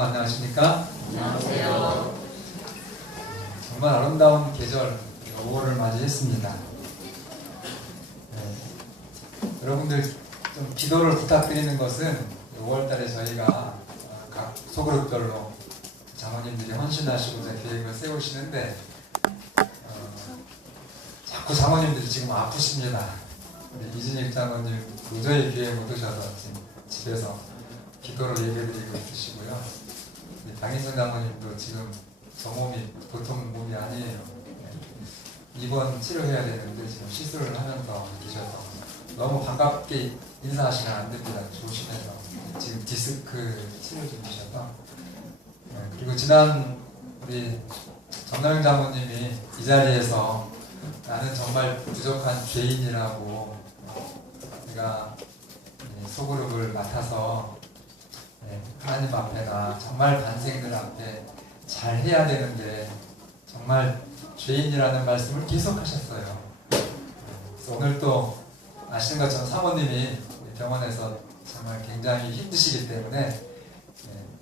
여러분 안녕하십니까? 안녕하세요. 정말 아름다운 계절 5월을 맞이했습니다. 여러분들 좀 기도를 부탁드리는 것은 5월달에 저희가 각 소그룹별로 장로님들이 헌신하시고 계획을 세우시는데 자꾸 장로님들이 지금 아프십니다. 우리 이진익 장로님 도저히 교회에 못 오셔서 지금 집에서 기도를 예배드리고 있으시고요. 박인선 장로님도 지금 저 몸이 보통 몸이 아니에요. 입원 치료해야 되는데 지금 시술을 하면서 계셔서 너무 반갑게 인사하시면 안 됩니다. 조심해서 지금 디스크 치료 중이셔서. 그리고 지난 우리 정남영 장모님이 이 자리에서 나는 정말 부족한 죄인이라고 내가 소그룹을 맡아서 하나님 앞에나 정말 반생들 앞에 잘 해야 되는데 정말 죄인이라는 말씀을 계속 하셨어요. 그래서 오늘 또 아시는 것처럼 사모님이 병원에서 정말 굉장히 힘드시기 때문에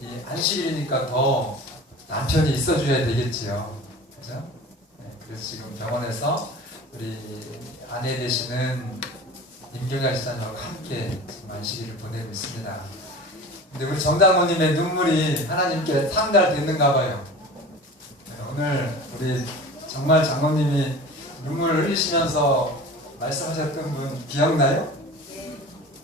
이 안식일이니까 더 남편이 있어줘야 되겠지요. 그죠? 그래서 지금 병원에서 우리 아내 되시는 임경자 지사님과 함께 지금 안식일을 보내고 있습니다. 근데 우리 정장모님의 눈물이 하나님께 상달됐는가 봐요. 오늘 우리 정말 장모님이 눈물을 흘리시면서 말씀하셨던 분 기억나요?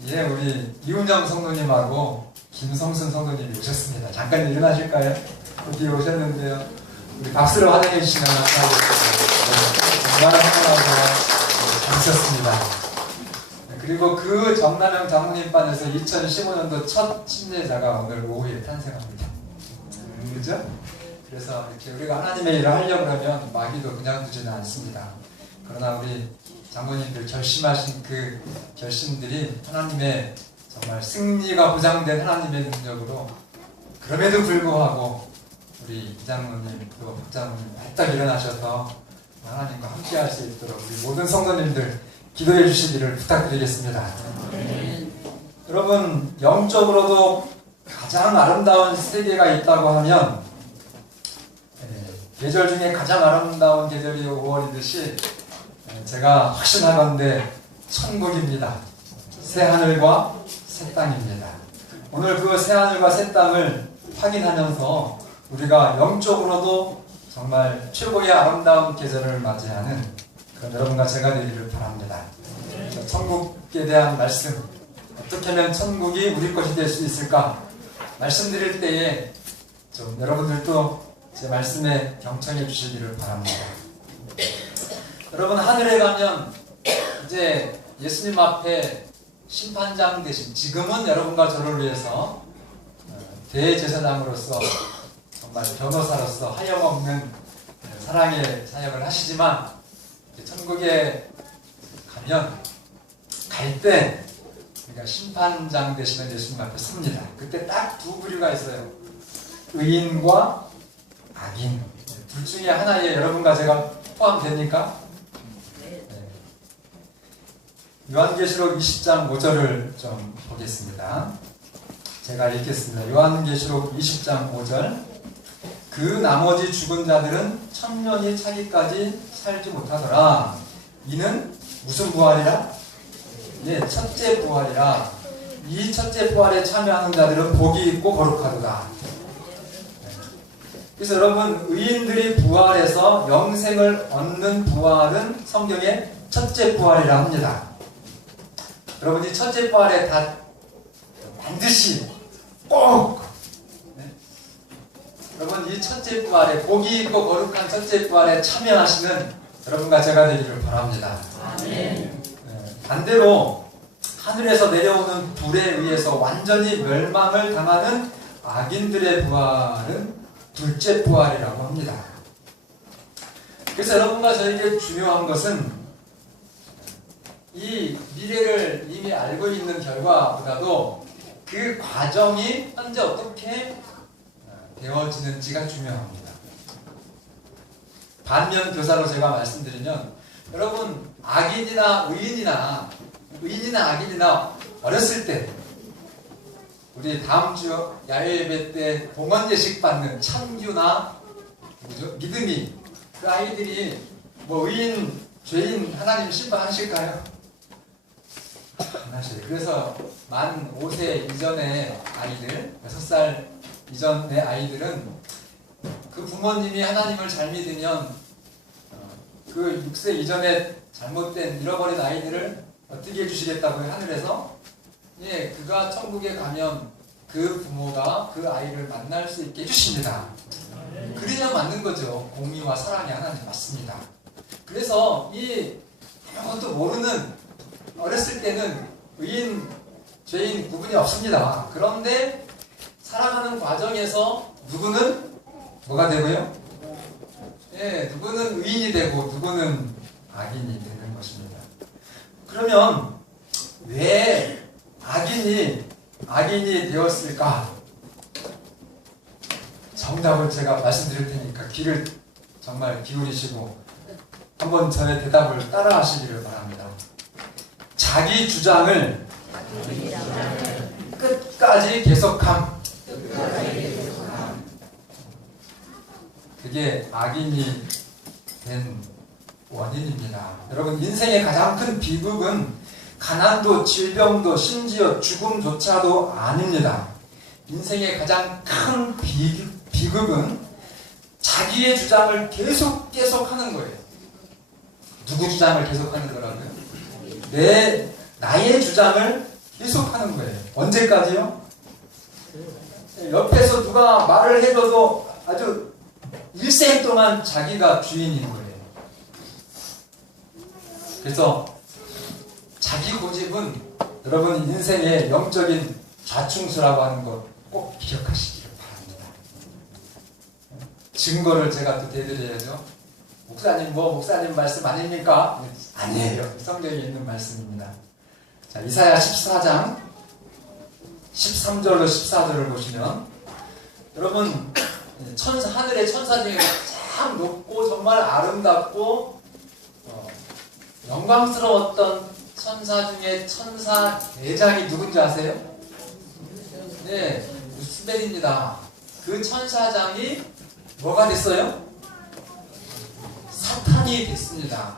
예, 우리 이훈정 성도님하고 김성순 성도님이 오셨습니다. 잠깐 일어나실까요? 어디 오셨는데요. 우리 박수로 환영해 주시면 감사하겠습니다. 정말 환영하고 감사했습니다. 그리고 그 정남영 장모님반에서 2015년도 첫 침례자가 오늘 오후에 탄생합니다. 그죠? 그래서 이렇게 우리가 하나님의 일을 하려고 하면 마귀도 그냥 두지는 않습니다. 그러나 우리 장모님들 결심하신 그 결심들이 하나님의 정말 승리가 보장된 하나님의 능력으로 그럼에도 불구하고 우리 이장모님 또 박장모님 바짝 일어나셔서 하나님과 함께 할 수 있도록 우리 모든 성도님들 기도해 주시기를 부탁드리겠습니다. 여러분 영적으로도 가장 아름다운 세계가 있다고 하면 계절 중에 가장 아름다운 계절이 5월이듯이 제가 확신하건대 천국입니다. 새하늘과 새 땅입니다. 오늘 그 새하늘과 새 땅을 확인하면서 우리가 영적으로도 정말 최고의 아름다운 계절을 맞이하는 그런 여러분과 제가 되기를 바랍니다. 천국에 대한 말씀, 어떻게 하면 천국이 우리 것이 될 수 있을까 말씀드릴 때에 좀 여러분들도 제 말씀에 경청해 주시기를 바랍니다. 여러분 하늘에 가면 이제 예수님 앞에 심판장 대신 지금은 여러분과 저를 위해서 대제사장으로서 정말 변호사로서 하염없는 사랑의 사역을 하시지만 천국에 가면 갈 때 우리가 심판장 되시는 예수님 앞에 섭니다. 그때 딱 두 부류가 있어요. 의인과 악인. 둘 중에 하나에 여러분과 제가 포함됩니까? 요한계시록 20장 5절을 좀 보겠습니다. 제가 읽겠습니다. 요한계시록 20장 5절. 그 나머지 죽은 자들은 천년이 차기까지 살지 못하더라. 이는 무슨 부활이라? 예, 첫째 부활이라. 이 첫째 부활에 참여하는 자들은 복이 있고 거룩하도다. 그래서 여러분 의인들이 부활해서 영생을 얻는 부활은 성경의 첫째 부활이라 합니다. 여러분 이 첫째 부활에 다 반드시 꼭 여러분 이 첫째 부활에 복이 있고 거룩한 첫째 부활에 참여하시는 여러분과 제가 되기를 바랍니다. 아멘. 반대로 하늘에서 내려오는 불에 의해서 완전히 멸망을 당하는 악인들의 부활은 둘째 부활이라고 합니다. 그래서 여러분과 저에게 중요한 것은 이 미래를 이미 알고 있는 결과보다도 그 과정이 현재 어떻게 되어지는지가 중요합니다. 반면 교사로 제가 말씀드리면 여러분 악인이나 의인이나 악인이나 어렸을 때 우리 다음 주 야외 예배 때 봉헌 예식 받는 창규나 믿음이 그 아이들이 뭐 의인, 죄인 하나님 심판하실까요? 안 하셔요. 그래서 만 5세 이전의 아이들, 6살 이전의 아이들은 그 부모님이 하나님을 잘 믿으면 그 6세 이전에 잘못된 잃어버린 아이들을 어떻게 해주시겠다고요? 하늘에서 예, 그가 천국에 가면 그 부모가 그 아이를 만날 수 있게 해주십니다. 그래야 맞는 거죠. 공의와 사랑이 하나님 맞습니다. 그래서 이 아무것도 모르는 어렸을 때는 의인, 죄인 구분이 없습니다. 그런데 살아가는 과정에서 누구는 뭐가 되고요? 예, 누구는 의인이 되고 누구는 악인이 되는 것입니다. 그러면 왜 악인이 되었을까? 정답을 제가 말씀드릴 테니까 귀를 정말 기울이시고 한번 저의 대답을 따라 하시기를 바랍니다. 자기 주장을 끝까지 계속함. 그게 악인이 된 원인입니다. 여러분, 인생의 가장 큰 비극은 가난도 질병도 심지어 죽음조차도 아닙니다. 인생의 가장 큰 비극은 자기의 주장을 계속 하는 거예요. 누구 주장을 계속 하는 거라고요? 나의 주장을 계속 하는 거예요. 언제까지요? 옆에서 누가 말을 해줘도 아주 일생 동안 자기가 주인인 거예요. 그래서 자기 고집은 여러분 인생의 영적인 좌충수라고 하는 것 꼭 기억하시기를 바랍니다. 증거를 제가 또 대드려야죠. 목사님 말씀 아닙니까? 아니에요. 성경에 있는 말씀입니다. 자, 이사야 14장 13절로 14절을 보시면 여러분 하늘의 천사 중에 참 높고 정말 아름답고 영광스러웠던 천사 중에 천사 대장이 누군지 아세요? 네, 루스벨입니다. 그 천사장이 뭐가 됐어요? 사탄이 됐습니다.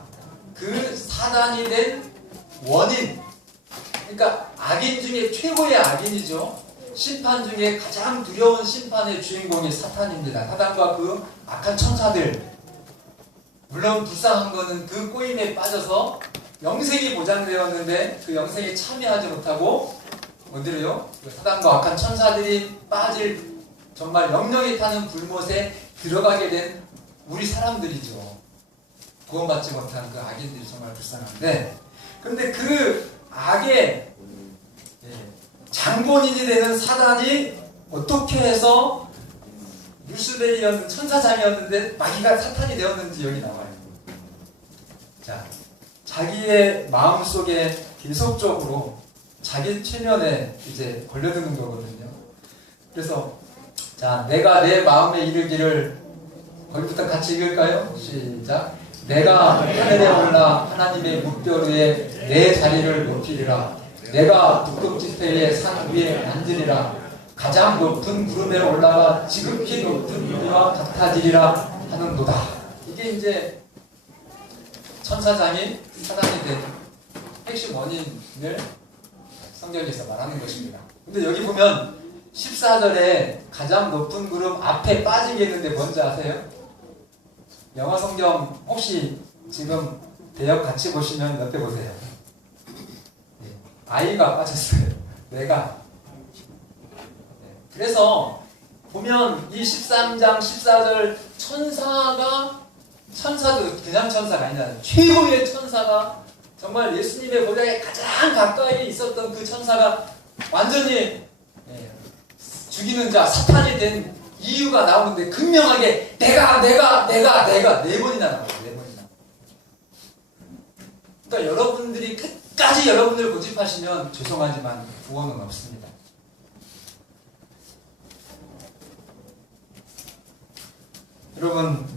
그 사단이 된 원인, 그러니까 악인 중에 최고의 악인이죠. 심판 중에 가장 두려운 심판의 주인공이 사탄입니다. 사단과 그 악한 천사들. 물론 불쌍한 거는 그 꼬임에 빠져서 영생이 보장되었는데 그 영생에 참여하지 못하고 어디로요? 그 사단과 악한 천사들이 빠질 정말 영영이 타는 불못에 들어가게 된 우리 사람들이죠. 구원받지 못한 그 악인들이 정말 불쌍한데, 근데 그 악의 장본인이 되는 사단이 어떻게 해서 루스벨이었는 천사장이었는데 마귀가 사탄이 되었는지 여기 나와요. 자, 자기의 마음속에 계속적으로 자기 최면에 이제 걸려드는 거거든요. 그래서 자, 내가 내 마음에 이르기를, 거기부터 같이 읽을까요? 시작. 내가 하늘에 올라 하나님의 묵별 위에 내 자리를 높이리라. 내가 북극 지폐의 산 위에 앉으리라. 가장 높은 구름에 올라가 지극히 높은 이와 같아지리라 하는도다. 이게 이제 천사장이 사단이 된 핵심 원인을 성경에서 말하는 것입니다. 근데 여기 보면 14절에 가장 높은 구름 앞에 빠지겠는데 뭔지 아세요? 영어 성경 혹시 지금 대역 같이 보시면 옆에 보세요. 아이가 빠졌어요. 내가. 그래서 보면 이 13장 14절 천사도 그냥 천사가 아니라 최고의 천사가, 정말 예수님의 보좌에 가장 가까이 있었던 그 천사가 완전히 죽이는 자 사탄이 된 이유가 나오는데 극명하게 내가 네 번이나 나와요. 네 번이나. 그러니까 여러분들이 끝까지 여러분을 고집하시면 죄송하지만 구원은 없습니다. 여러분,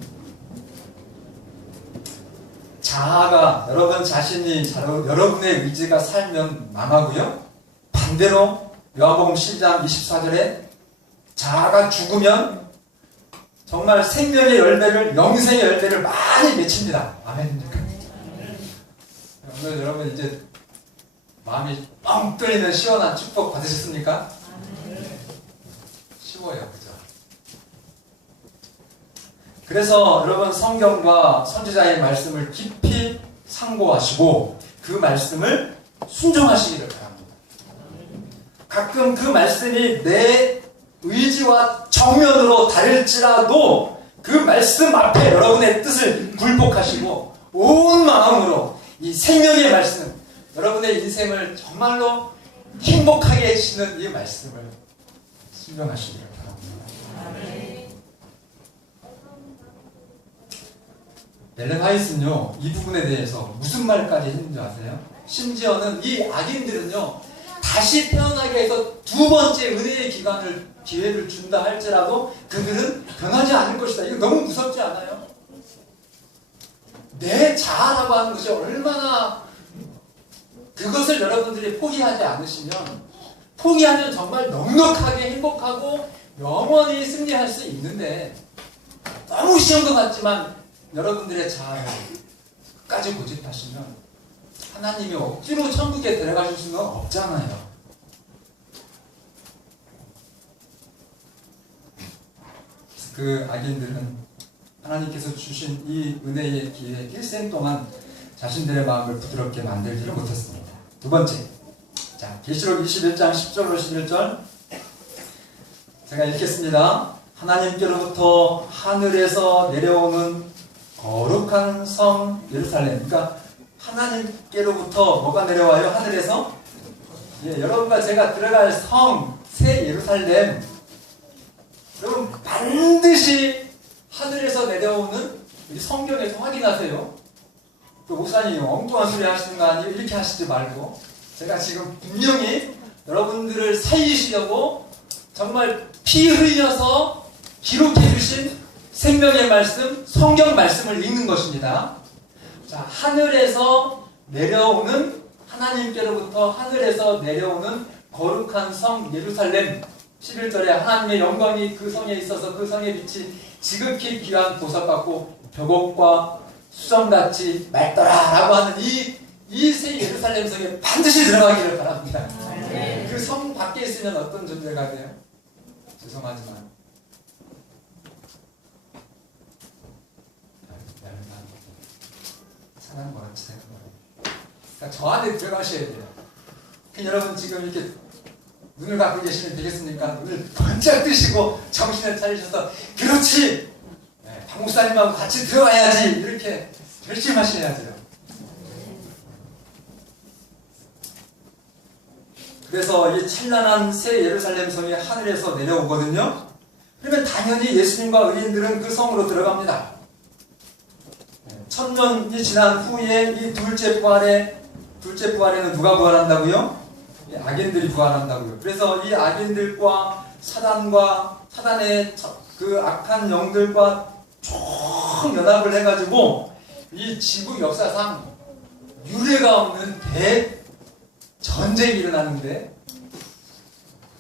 자아가 여러분 자신이 여러분의 의지가 살면 망하고요. 반대로 요한복음 12장 24절에 자아가 죽으면 정말 생명의 열매를, 영생의 열매를 많이 맺힙니다. 아멘입니까? 오늘 여러분 이제 마음이 뻥 뚫리는 시원한 축복 받으셨습니까? 쉬워요, 그죠? 그래서 여러분 성경과 선지자의 말씀을 깊이 상고하시고 그 말씀을 순종하시기를 바랍니다. 가끔 그 말씀이 내 의지와 정면으로 다를지라도 그 말씀 앞에 여러분의 뜻을 굴복하시고 온 마음으로 이 생명의 말씀, 여러분의 인생을 정말로 행복하게 해주시는 이 말씀을 순종하시기를 바랍니다. 엘렌 화이트는요, 이 부분에 대해서 무슨 말까지 했는지 아세요? 심지어는 이 악인들은요, 다시 태어나게 해서 두 번째 은혜의 기회를 준다 할지라도 그들은 변하지 않을 것이다. 이거 너무 무섭지 않아요? 내 자아라고 하는 것이 얼마나, 그것을 여러분들이 포기하지 않으시면, 포기하면 정말 넉넉하게 행복하고 영원히 승리할 수 있는데, 너무 쉬운 것 같지만 여러분들의 자아를 끝까지 고집하시면 하나님이 억지로 천국에 들어가실 수는 없잖아요. 그 악인들은 하나님께서 주신 이 은혜의 기회 일생 동안 자신들의 마음을 부드럽게 만들지를 못했습니다. 두 번째, 자, 계시록 21장 10절로 11절 제가 읽겠습니다. 하나님께로부터 하늘에서 내려오는 거룩한 성 예루살렘. 그러니까 하나님께로부터 뭐가 내려와요? 하늘에서? 예, 여러분과 제가 들어갈 성, 새 예루살렘. 여러분 반드시 하늘에서 내려오는, 우리 성경에서 확인하세요. 그 목사님 엉뚱한 소리 하시는 거 아니에요? 이렇게 하시지 말고, 제가 지금 분명히 여러분들을 살리시려고 정말 피 흘려서 기록해 주신 생명의 말씀, 성경 말씀을 읽는 것입니다. 자, 하늘에서 내려오는, 하나님께로부터 하늘에서 내려오는 거룩한 성 예루살렘. 11절에 하나님의 영광이 그 성에 있어서 그 성의 빛이 지극히 귀한 보석 같고 벽옥과 수정같이 맑더라 라고 하는 이 새 예루살렘 성에 반드시 들어가기를 바랍니다. 그 성 밖에 있으면 어떤 존재가 돼요? 죄송하지만 사람 뭐라지 생각해요. 그러니까 저 안에 들어가셔야 돼요. 여러분 지금 이렇게 눈을 감고 계시면 되겠습니까? 눈을 번쩍 뜨시고 정신을 차리셔서 그렇지! 네, 박 목사님하고 같이 들어가야지! 이렇게 결심하셔야죠. 그래서 이 찬란한 새 예루살렘 성이 하늘에서 내려오거든요. 그러면 당연히 예수님과 의인들은 그 성으로 들어갑니다. 1000년이 지난 후에 이 둘째 부활에는 누가 부활한다고요? 악인들이 부활한다고요. 그래서 이 악인들과 사단의 그 악한 영들과 총 연합을 해가지고 이 지구 역사상 유례가 없는 대전쟁이 일어나는데,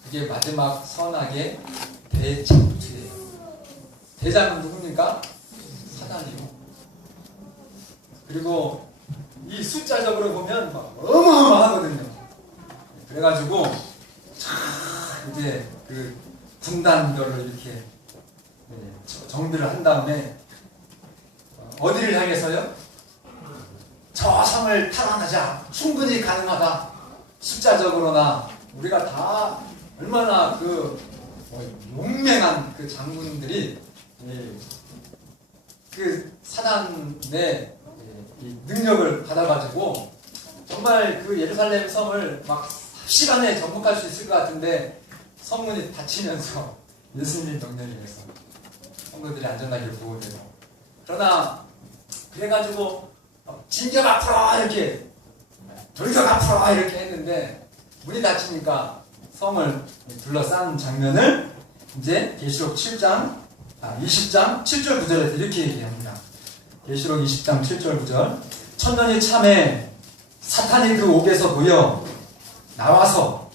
그게 마지막 선악의 대전투예요. 대장은 누굽니까? 사단이고. 그리고 이 숫자적으로 보면 막 어마어마하거든요. 그래가지고 이제 그 군단별로 이렇게 정비를 한 다음에 어디를 향해서요? 저 성을 탈환하자. 충분히 가능하다. 숫자적으로나 우리가 다 얼마나 그 용맹한 그 장군들이 그 사단의 이 능력을 받아가지고 정말 그 예루살렘 성을 막 시간에 정복할 수 있을 것 같은데 성문이 닫히면서 예수님 명령에 의해서 성도들이 안전하게 보호되고, 그러나 그래가지고 진격 앞으로 이렇게 돌격 앞으로 이렇게 했는데 문이 닫히니까 성을 둘러싼 장면을 이제 계시록 20장 7절 9절에서 이렇게 얘기합니다. 계시록 20장 7절 9절. 천년이 참에 사탄이 그 옥에서 보여 나와서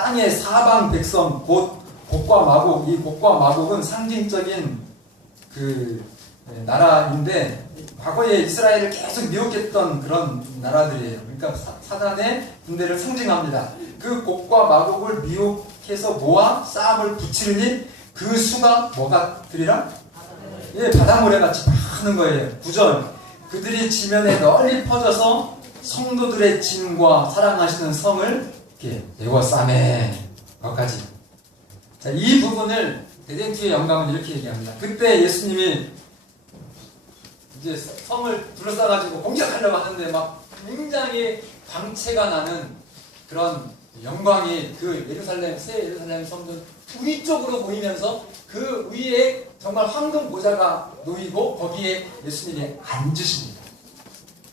땅의 사방 백성 곧 곡과 마곡, 이 곡과 마곡은 상징적인 그 나라인데 과거에 이스라엘을 계속 미혹했던 그런 나라들이에요. 그러니까 사단의 군대를 상징합니다. 그 곡과 마곡을 미혹해서 모아 싸움을 붙이려니 그 수가 뭐가 들이라? 예, 바다모래같이 많은 거예요. 9절. 그들이 지면에 널리 퍼져서 성도들의 진과 사랑하시는 성을 이렇게 에워싸매. 거기까지. 자, 이 부분을 대den투의 영감은 이렇게 얘기합니다. 그때 예수님이 이제 성을 둘러싸가지고 공격하려고 하는데 막 굉장히 광채가 나는 그런 영광이 그 예루살렘, 새 예루살렘 성전 위쪽으로 보이면서 그 위에 정말 황금 보좌가 놓이고 거기에 예수님이 앉으십니다.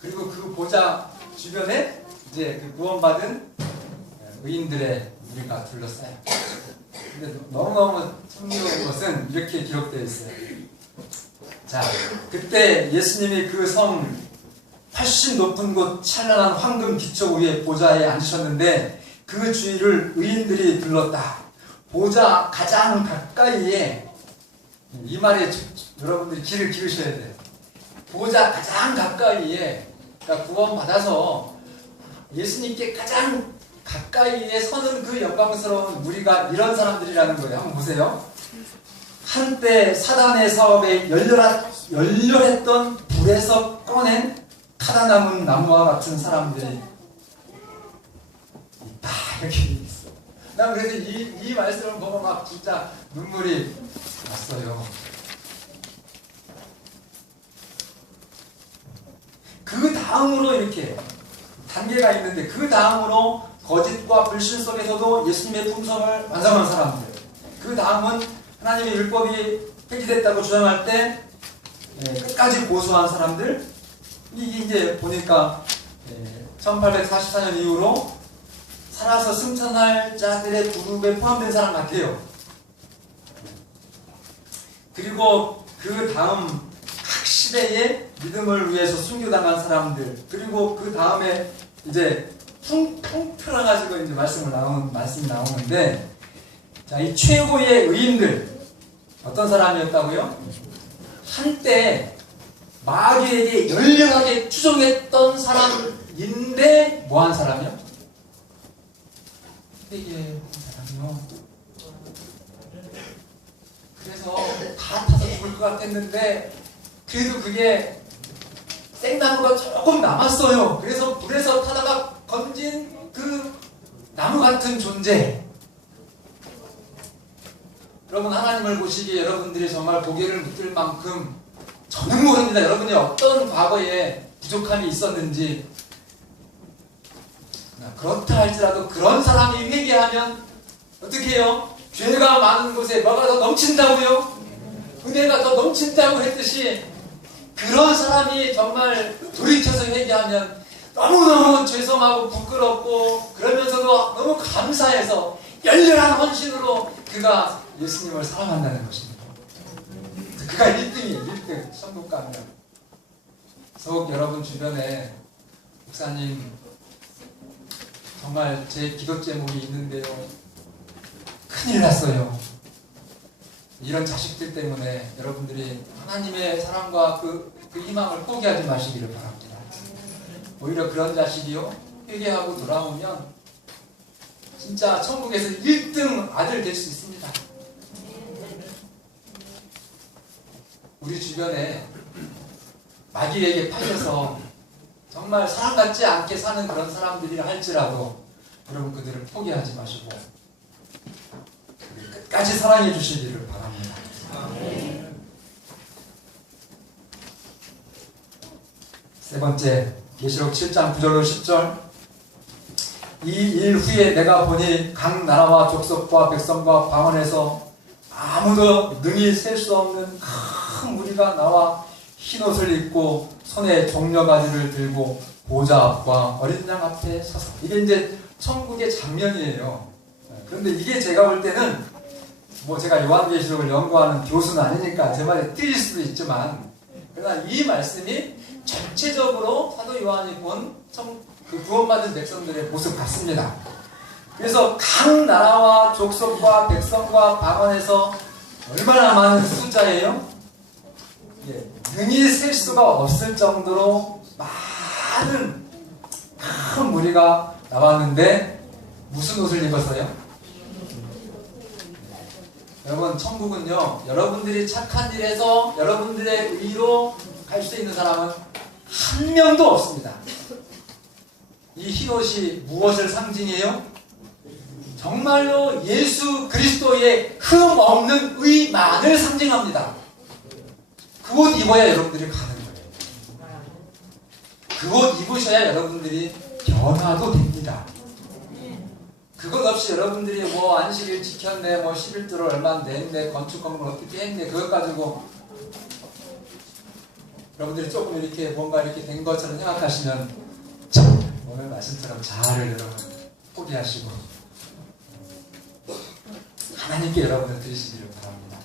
그리고 그 보좌 주변에 이제 그 구원받은 의인들의 무리가 둘러싸요. 근데 너무너무 흥미로운 것은 이렇게 기록되어 있어요. 자, 그때 예수님이 그 성 훨씬 높은 곳 찬란한 황금 기초 위에 보좌에 앉으셨는데 그 주위를 의인들이 둘렀다. 보좌 가장 가까이에, 이 말에 여러분들이 귀를 기울이셔야 돼요. 보좌 가장 가까이에, 그러니까 구원받아서 예수님께 가장 가까이에 서는 그 영광스러운 무리가 이런 사람들이라는 거예요. 한번 보세요. 한때 사단의 사업에 열렬했던 불에서 꺼낸 카다나문 나무와 같은 사람들이 다 이렇게 있어. 난 그래서 이 말씀을 보고 막 진짜 눈물이 났어요. 그 다음으로 이렇게 단계가 있는데 그 다음으로 거짓과 불신 속에서도 예수님의 품성을 완성한 사람들. 그 다음은 하나님의 율법이 폐지됐다고 주장할 때 끝까지 고수한 사람들. 이게 이제 보니까 1844년 이후로 살아서 승천할 자들의 그룹에 포함된 사람 같아요. 그리고 그 다음 각 시대에 믿음을 위해서 순교당한 사람들. 그리고 그 다음에 이제 퉁퉁 틀어가지고 이제 말씀이 나오는데, 자, 이 최고의 의인들 어떤 사람이었다고요? 한때 마귀에게 열렬하게 추종했던 사람인데 뭐한 사람이요? 회개한 사람이요. 그래서 다 타서 죽을 것 같았는데 그래도 그게 생나무가 조금 남았어요. 그래서 불에서 타다가 건진 그 나무 같은 존재. 여러분, 하나님을 보시기에 여러분들이 정말 고개를 묻을 만큼 저는 모릅니다. 여러분이 어떤 과거에 부족함이 있었는지. 그렇다 할지라도 그런 사람이 회개하면 어떻게 해요? 죄가 많은 곳에 뭐가 더 넘친다고요? 은혜가 더 넘친다고 했듯이 그런 사람이 정말 돌이켜서 회개하면 너무너무 죄송하고 부끄럽고 그러면서도 너무 감사해서 열렬한 헌신으로 그가 예수님을 사랑한다는 것입니다. 그가 1등이에요. 1등. 천국 가면. 속 여러분 주변에 목사님 정말 제 기도 제목이 있는데요. 큰일 났어요. 이런 자식들 때문에 여러분들이 하나님의 사랑과 그 희망을 포기하지 마시기를 바랍니다. 오히려 그런 자식이요, 회개하고 돌아오면 진짜 천국에서 1등 아들 될 수 있습니다. 우리 주변에 마귀에게 팔려서 정말 사랑받지 않게 사는 그런 사람들이라 할지라도 여러분 그들을 포기하지 마시고 끝까지 사랑해 주시기를 바랍니다. 세 번째, 계시록 7장 9절로 10절. 이 일 후에 내가 보니 각 나라와 족속과 백성과 방언에서 아무도 능히 셀 수 없는 큰 무리가 나와 흰옷을 입고 손에 종려가지를 들고 보좌 앞과 어린 양 앞에 서서. 이게 이제 천국의 장면이에요. 그런데 이게 제가 볼 때는 뭐 제가 요한계시록을 연구하는 교수는 아니니까 제 말이 틀릴 수도 있지만, 그러나 이 말씀이 전체적으로 사도 요한이 본 그 구원받은 백성들의 모습 같습니다. 그래서 각 나라와 족속과 백성과 방언에서 얼마나 많은 숫자예요? 예, 능히 셀 수가 없을 정도로 많은 큰 무리가 나왔는데 무슨 옷을 입었어요? 여러분, 천국은요, 여러분들이 착한 일에서 여러분들의 의로 갈 수 있는 사람은 한 명도 없습니다. 이 흰옷이 무엇을 상징해요? 정말로 예수 그리스도의 흠 없는 의만을 상징합니다. 그 옷 입어야 여러분들이 가는 거예요. 그 옷 입으셔야 여러분들이 변화도 됩니다. 그것 없이 여러분들이 뭐 안식일 지켰네, 뭐 11조를 얼마 냈네, 건축건물 어떻게 했네, 그것 가지고 여러분들이 조금 이렇게 뭔가 이렇게 된 것처럼 생각하시면 오늘 말씀처럼 자아를 여러분 포기하시고 하나님께 여러분을 드리시기를 바랍니다.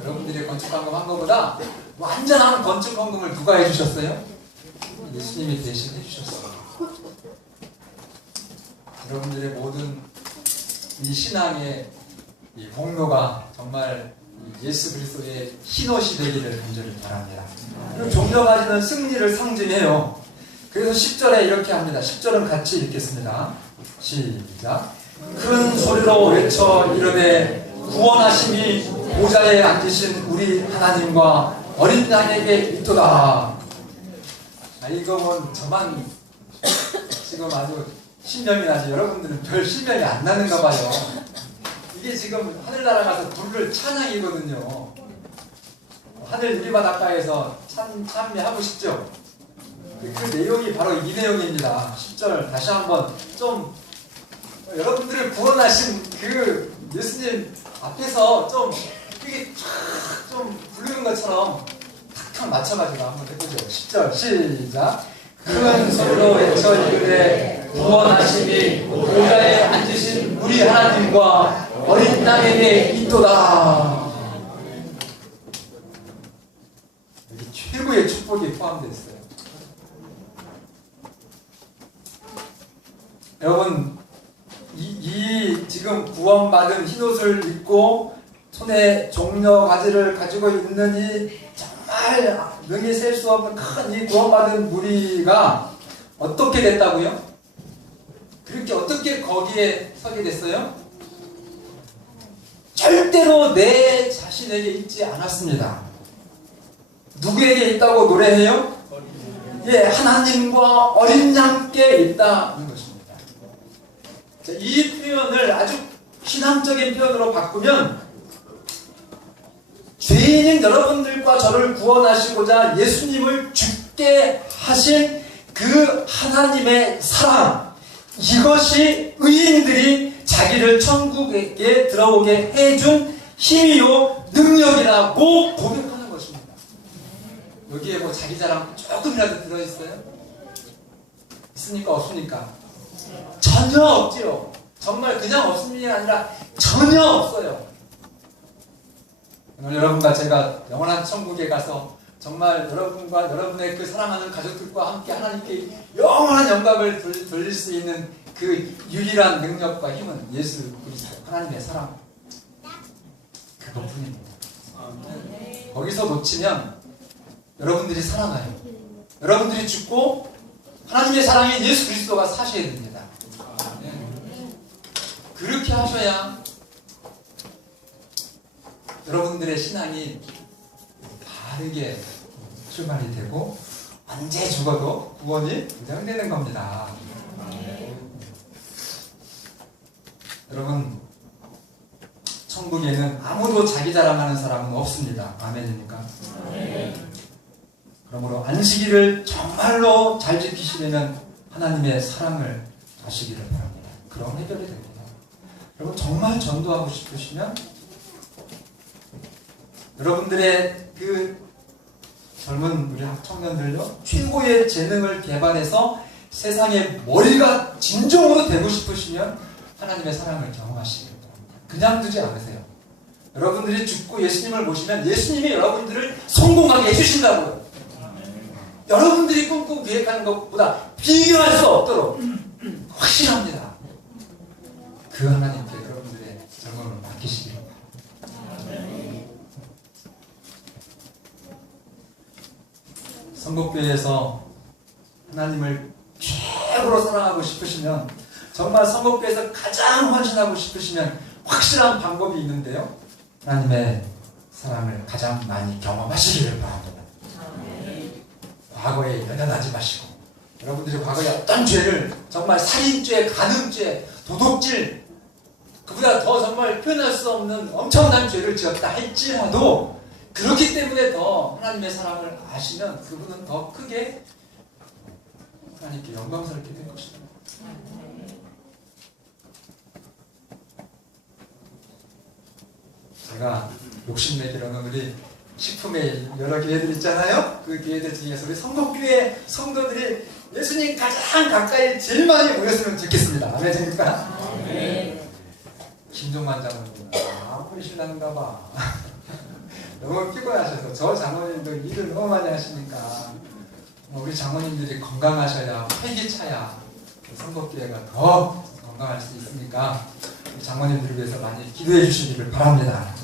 여러분들이 건축헌금 한 것보다 완전한 건축헌금을 누가 해주셨어요? 예수님이 대신 해주셨어요. 여러분들의 모든 이 신앙의 이 공로가 정말 예수 그리스도의 흰옷이 되기를 간절히 바랍니다. 그리고 종려가지는 승리를 상징해요. 그래서 10절에 이렇게 합니다. 10절은 같이 읽겠습니다. 시작. 큰 소리로 외쳐 이르되 구원하심이 보좌에 앉으신 우리 하나님과 어린 양에게 있도다. 이거는 저만 지금 아주 신명이 나지 여러분들은 별 신명이 안 나는가 봐요. 이게 지금 하늘나라 가서 부를 찬양이거든요. 하늘 유리바닷가에서 찬미하고 싶죠? 그 내용이 바로 이 내용입니다. 10절 다시 한번 좀 여러분들을 구원하신 그 예수님 앞에서 좀 이게 좀 부르는 것처럼 탁탁 맞춰가지고 한번 해보죠. 10절 시작. 큰 소리로 외쳐 이르되 구원하심이 보좌에 앉으신 우리 하나님과 어린 양에게 있도다. 여기 최고의 축복이 포함되어 있어요. 여러분, 이 지금 구원받은 흰옷을 입고 손에 종려 가지를 가지고 있는 이 정말 능히 셀 수 없는 큰 이 구원받은 무리가 어떻게 됐다고요? 그렇게 어떻게 거기에 서게 됐어요? 절대로 내 자신에게 있지 않았습니다. 누구에게 있다고 노래해요? 예, 하나님과 어린 양께 있다는 것입니다. 자, 이 표현을 아주 신앙적인 표현으로 바꾸면 죄인인 여러분들과 저를 구원하시고자 예수님을 죽게 하신 그 하나님의 사랑, 이것이 의인들이 자기를 천국에 들어오게 해준 힘이요 능력이라고 고백하는 것입니다. 여기에 뭐 자기 자랑 조금이라도 들어있어요? 있습니까? 없습니까? 전혀 없지요. 정말 그냥 없음이 아니라 전혀 없어요. 오늘 여러분과 제가 영원한 천국에 가서 정말 여러분과 여러분의 그 사랑하는 가족들과 함께 하나님께 영원한 영광을 돌릴 수 있는 그 유일한 능력과 힘은 예수 그리스도 하나님의 사랑, 그것뿐입니다. 거기서 놓치면 여러분들이 살아나요. 여러분들이 죽고 하나님의 사랑인 예수 그리스도가 사셔야 됩니다. 그렇게 하셔야 여러분들의 신앙이 바르게 출발이 되고 언제 죽어도 구원이 보장되는 겁니다. 여러분, 천국에는 아무도 자기 자랑하는 사람은 없습니다. 아멘입니까? 그러므로 안식일을 정말로 잘 지키시려면 하나님의 사랑을 아시기를 바랍니다. 그럼 해결이 됩니다. 여러분, 정말 전도하고 싶으시면 여러분들의 그 젊은 우리 청년들요, 최고의 재능을 개발해서 세상의 머리가 진정으로 되고 싶으시면 하나님의 사랑을 경험하시길 바랍니다. 그냥 두지 않으세요. 여러분들이 죽고 예수님을 모시면 예수님이 여러분들을 성공하게 해주신다고요. 여러분들이 꿈꾸고 계획하는 것보다 비교할 수 없도록 확실합니다. 그 하나님께 여러분들의 젊음을 맡기시기 바랍니다. 선곡교회에서 하나님을 최고로 사랑하고 싶으시면, 정말 선곡교회에서 가장 헌신하고 싶으시면 확실한 방법이 있는데요, 하나님의 사랑을 가장 많이 경험하시기를 바랍니다. 과거에 연연하지 마시고, 여러분들이 과거에 어떤 죄를, 정말 살인죄, 간음죄, 도둑질, 그보다 더 정말 표현할 수 없는 엄청난 죄를 지었다 할지라도, 그렇기 때문에 더 하나님의 사랑을 아시면 그분은 더 크게 하나님께 영광스럽게 될 것입니다. 제가 욕심내기로는 우리 식품의 여러 교회들 있잖아요. 그 교회들 중에서 우리 성도교회 성도들이 예수님 가장 가까이 제일 많이 모였으면 좋겠습니다. 아멘입니까? 김종만 장로님, 아무리 신난가 봐. 너무 피곤하셔서, 저 장로님도 일을 너무 많이 하시니까 우리 장로님들이 건강하셔야, 활기차야 성도교회가 더 건강할 수 있으니까 장로님들을 위해서 많이 기도해 주시기를 바랍니다.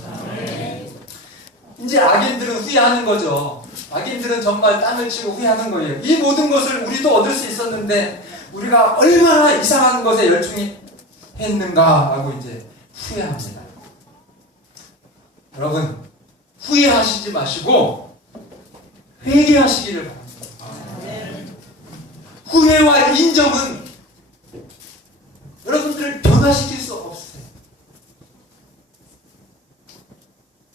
이제 악인들은 후회하는 거죠. 악인들은 정말 땀을 치고 후회하는 거예요. 이 모든 것을 우리도 얻을 수 있었는데 우리가 얼마나 이상한 것에 열중히 했는가 하고 이제 후회합니다. 여러분, 후회하시지 마시고 회개하시기를 바랍니다. 후회와 인정은 여러분들을 변화시킬 수 없어요.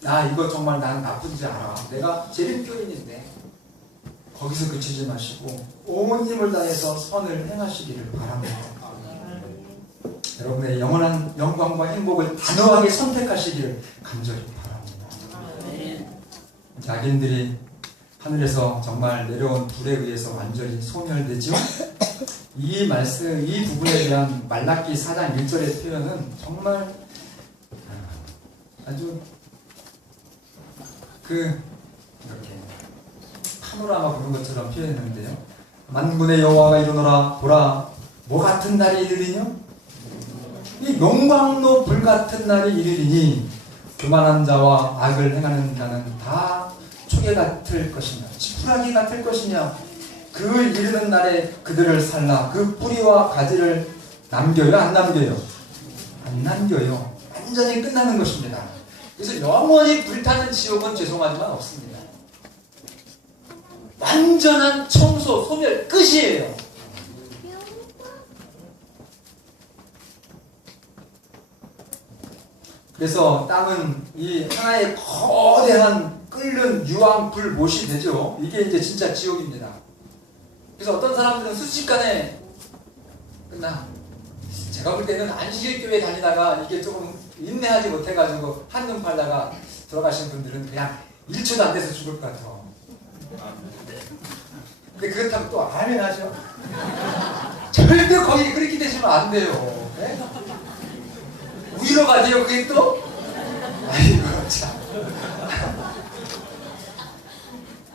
나 이거 정말 난 나쁜지 알아. 내가 재림교인인데, 거기서 그치지 마시고 온 힘을 다해서 선을 행하시기를 바랍니다. 여러분의 영원한 영광과 행복을 단호하게 선택하시기를 간절히 바랍니다. 악인들이 하늘에서 정말 내려온 불에 의해서 완전히 소멸되죠. 이 말씀, 이 부분에 대한 말라기 4장 1절의 표현은 정말 아주 이렇게 파노라마 보는 것처럼 표현했는데요. 만군의 여호와가 이르노라, 보라, 뭐 같은 날이 이르리뇨? 이 영광로 불같은 날이 이르리니 교만한 자와 악을 행하는 자는 다 초계 같을 것이냐, 지푸라기 같을 것이냐. 그 이르는 날에 그들을 살라 그 뿌리와 가지를 남겨요, 안 남겨요? 안 남겨요. 완전히 끝나는 것입니다. 그래서 영원히 불타는 지옥은 죄송하지만 없습니다. 완전한 청소, 소멸 끝이에요. 그래서 땅은 이 하나의 거대한 끓는 유황 불못이 되죠. 이게 이제 진짜 지옥입니다. 그래서 어떤 사람들은 순식간에 끝나. 제가 볼 때는 안식일교회 다니다가 이게 조금 인내하지 못해가지고 한눈 팔다가 들어가신 분들은 그냥 1초도 안 돼서 죽을 것 같아요. 근데 그렇다고 또 아멘 하죠? 절대 거기 그렇게 되시면 안 돼요. 네? 위로가 돼요, 그게 또? 아이고, 참.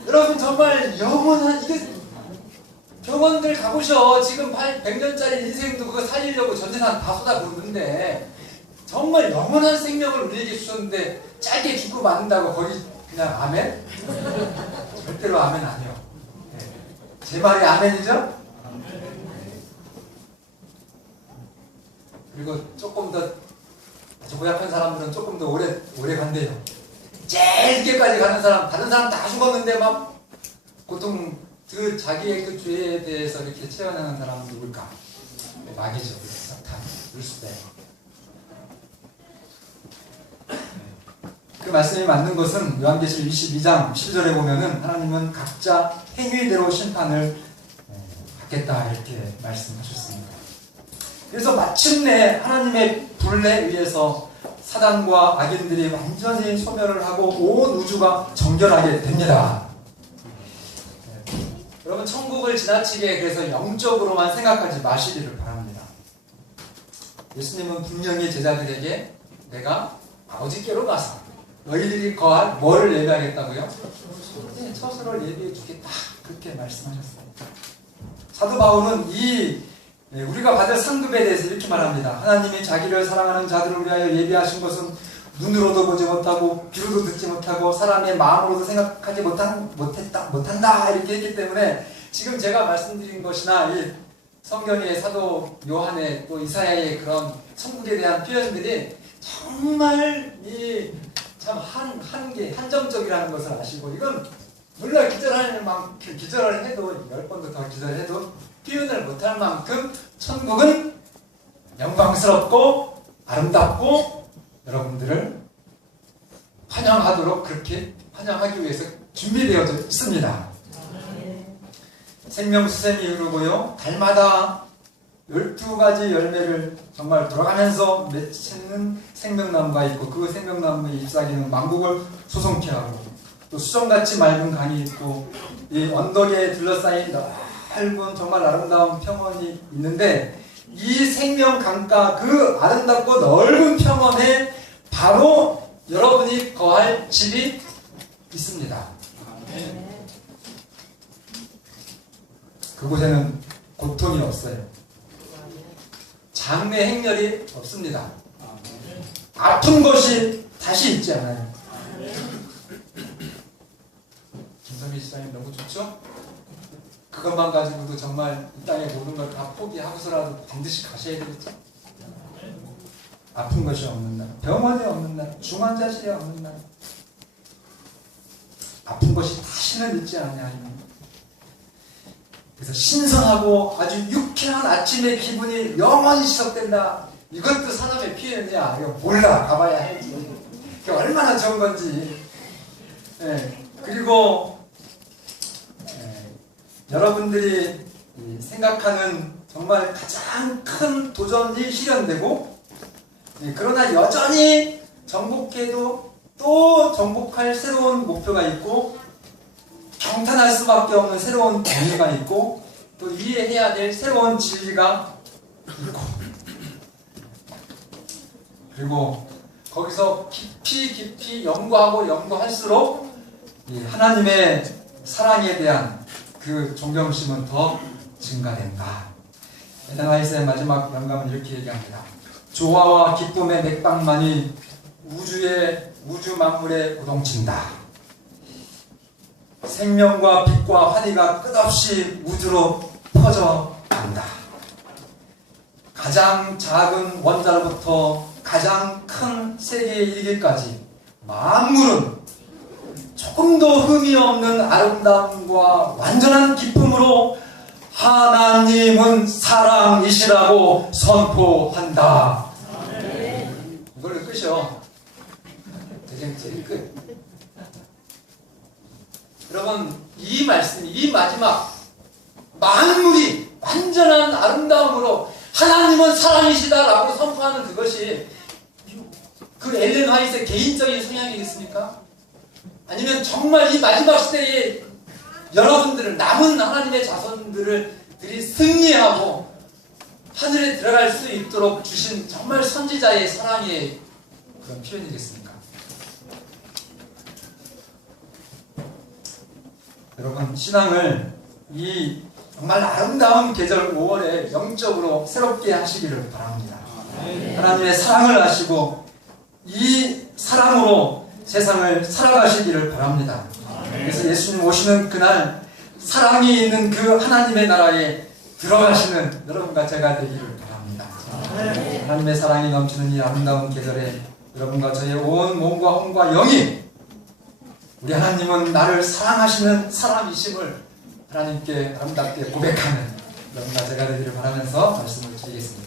여러분, 정말 영원한, 이게, 병원들 가보셔. 지금 100년짜리 인생도 그거 살리려고 전 재산 다 쏟아붓는데, 정말 영원한 생명을 우리에게 주셨는데, 짧게 죽고 만든다고 거기 그냥 아멘? 절대로 아멘 아니요. 네. 제 말이 아멘이죠? 그리고 조금 더 아주 고약한 사람들은 조금 더 오래 간대요. 제일 늦게까지 가는 사람, 다른 사람 다 죽었는데 막 보통 그 자기의 그 죄에 대해서 이렇게 채워내는 사람은 누굴까? 마귀죠. 사탄, 루시페. 그 말씀이 맞는 것은 요한계시록 22장 10절에 보면은 하나님은 각자 행위대로 심판을 받겠다 이렇게 말씀하셨습니다. 그래서 마침내 하나님의 불에 의해서 사단과 악인들이 완전히 소멸을 하고 온 우주가 정결하게 됩니다. 여러분, 천국을 지나치게 그래서 영적으로만 생각하지 마시기를 바랍니다. 예수님은 분명히 제자들에게 내가 아버지께로 가서 너희들이 거할 뭐를 예비하겠다고요? 처소를 예비해 주겠다, 그렇게 말씀하셨어요. 사도 바울은 이 우리가 받을 상급에 대해서 이렇게 말합니다. 하나님이 자기를 사랑하는 자들을 위하여 예비하신 것은 눈으로도 보지 못하고 귀로도 듣지 못하고 사람의 마음으로도 생각하지 못한다 이렇게 했기 때문에 지금 제가 말씀드린 것이나 이 성경의 사도 요한의 또 이사야의 그런 천국에 대한 표현들이 정말 참 한정적이라는 것을 아시고, 이건 물론 기절하는 만큼 기절을 해도 10번도 더 기절해도 표현을 못할 만큼 천국은 영광스럽고 아름답고 여러분들을 환영하도록 그렇게 환영하기 위해서 준비되어져 있습니다. 생명수샘이 이루고요, 달마다 12가지 열매를 정말 돌아가면서 맺히는 생명나무가 있고, 그 생명나무의 잎사귀는 만국을 소송케 하고, 또 수정같이 맑은 강이 있고, 이 언덕에 둘러싸인 넓은 정말 아름다운 평원이 있는데, 이 생명강가 그 아름답고 넓은 평원에 바로 여러분이 거할 집이 있습니다. 그곳에는 고통이 없어요. 장래 행렬이 없습니다. 아픈 것이 다시 있지 않아요. 김선미 시장님 너무 좋죠? 그것만 가지고도 정말 이 땅의 모든 걸 다 포기하고서라도 반드시 가셔야 되겠죠? 아픈 것이 없는 날, 병원이 없는 날, 중환자실이 없는 날, 아픈 것이 다시는 있지 않냐면, 그래서 신선하고 아주 유쾌한 아침의 기분이 영원히 지속된다. 이것도 사람의 표현이야. 이거 몰라, 가봐야 알지. 그게 얼마나 좋은 건지. 그리고 여러분들이 생각하는 정말 가장 큰 도전이 실현되고, 그러나 여전히 정복해도 또 정복할 새로운 목표가 있고, 경탄할 수밖에 없는 새로운 권위가 있고, 또 이해해야 될 새로운 진리가 있고, 그리고 거기서 깊이 연구하고 연구할수록 이 하나님의 사랑에 대한 그 존경심은 더 증가된다. 엘렌 화이트의 마지막 영감은 이렇게 얘기합니다. 조화와 기쁨의 맥박만이 우주 만물에 우동친다. 생명과 빛과 환희가 끝없이 우주로 퍼져간다. 가장 작은 원자로부터 가장 큰 세계에 이르기까지 만물은 조금도 흠이 없는 아름다움과 완전한 기쁨으로 하나님은 사랑이시라고 선포한다. 이걸로 끝이요. 대쟁제일 끝. 여러분, 이 말씀이, 이 마지막 만물이 완전한 아름다움으로 하나님은 사랑이시다라고 선포하는 그것이 그 엘렌 화이트의 개인적인 성향이겠습니까? 아니면 정말 이 마지막 시대에 여러분들을, 남은 하나님의 자손들이 승리하고 하늘에 들어갈 수 있도록 주신 정말 선지자의 사랑의 그런 표현이겠습니까? 여러분, 신앙을 이 정말 아름다운 계절 5월에 영적으로 새롭게 하시기를 바랍니다. 하나님의 사랑을 아시고 이 사랑으로 세상을 살아가시기를 바랍니다. 그래서 예수님 오시는 그날 사랑이 있는 그 하나님의 나라에 들어가시는 여러분과 제가 되기를 바랍니다. 하나님의 사랑이 넘치는 이 아름다운 계절에 여러분과 저의 온 몸과 혼과 영이 우리 하나님은 나를 사랑하시는 사람이심을 하나님께 아름답게 고백하는 여러분과 제가 되기를 바라면서 말씀을 드리겠습니다.